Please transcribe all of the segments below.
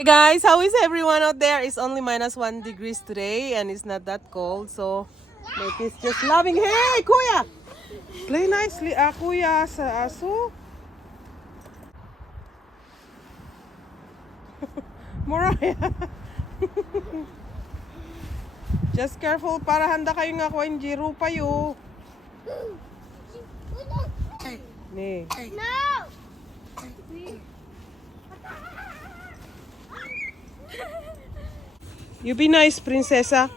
Hey guys, how is everyone out there? It's only -1 degrees today and it's not that cold, so Mike is just loving. Hey, Kuya! Play nicely, Kuya, sa aso. Mariah. Just careful para handa kayo nga ko yung Jiro pa yo. Ne. No! You be nice, prinsesa.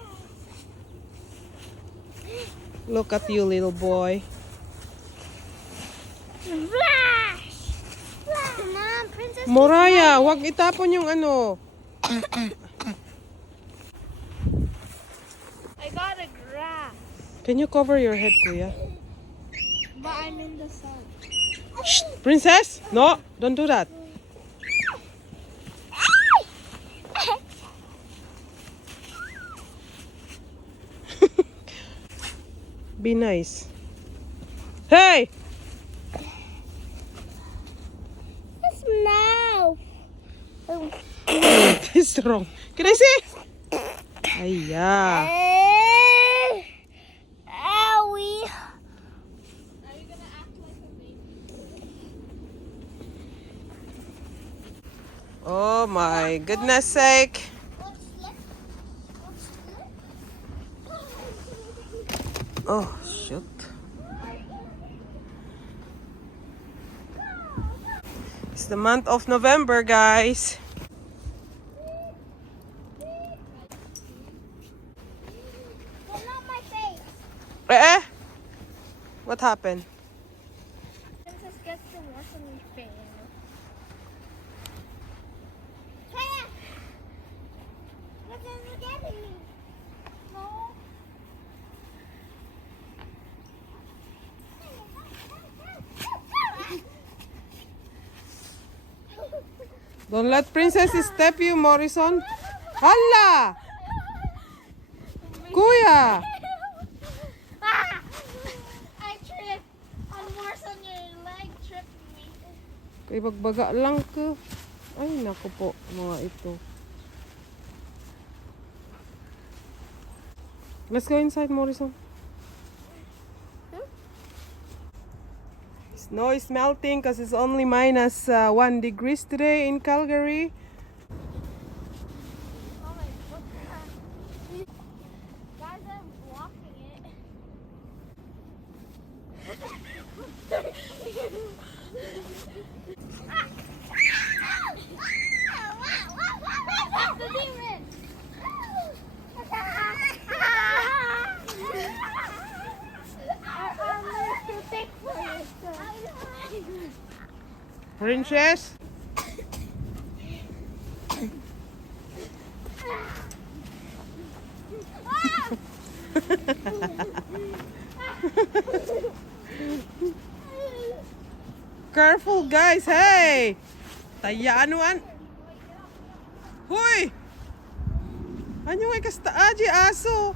Look at you, little boy. Flash! Mom, Princess. Mariah, wag itapon yung ano. I got a grass, Can you cover your head, Kuya? but I'm in the sun. Shh, princess! No, don't do that. Be nice. Hey! His mouth. It's wrong. Can I see? Ay, yeah. Owie. Are you gonna act like a baby? Oh my goodness sake. Oh, shoot. It's the month of November, guys. But not my face. Eh? What happened? Princess gets to wash on your face. Kaya! Princess is getting me. No. Don't let princess step you, Morrison. Hala! Kuya! Ah! I tripped. On worse on your leg tripped me. Kay bagbaga lang ko. Ay, naku po, mga ito. Let's go inside, Morrison. Snow is melting because it's only -1 degrees today in Calgary. Oh my god. Guys, I'm blocking it. The demon! I'm too thick for you. Princess? Careful, guys. Hey! Tayaan mo an. Huy! Anyo ay kasta aji aso.